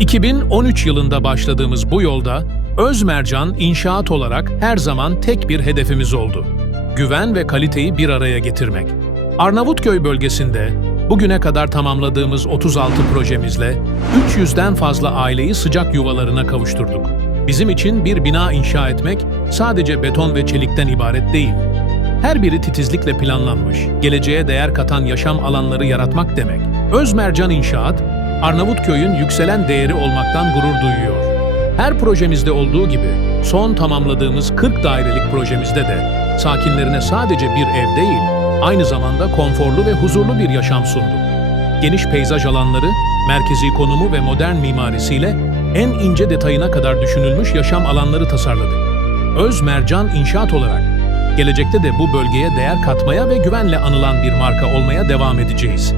2013 yılında başladığımız bu yolda Özmercan İnşaat olarak her zaman tek bir hedefimiz oldu. Güven ve kaliteyi bir araya getirmek. Arnavutköy bölgesinde bugüne kadar tamamladığımız 36 projemizle 300'den fazla aileyi sıcak yuvalarına kavuşturduk. Bizim için bir bina inşa etmek sadece beton ve çelikten ibaret değil. Her biri titizlikle planlanmış, geleceğe değer katan yaşam alanları yaratmak demek. Özmercan İnşaat, Arnavutköy'ün yükselen değeri olmaktan gurur duyuyor. Her projemizde olduğu gibi son tamamladığımız 40 dairelik projemizde de sakinlerine sadece bir ev değil, aynı zamanda konforlu ve huzurlu bir yaşam sunduk. Geniş peyzaj alanları, merkezi konumu ve modern mimarisiyle en ince detayına kadar düşünülmüş yaşam alanları tasarladık. Öz Mercan İnşaat olarak gelecekte de bu bölgeye değer katmaya ve güvenle anılan bir marka olmaya devam edeceğiz.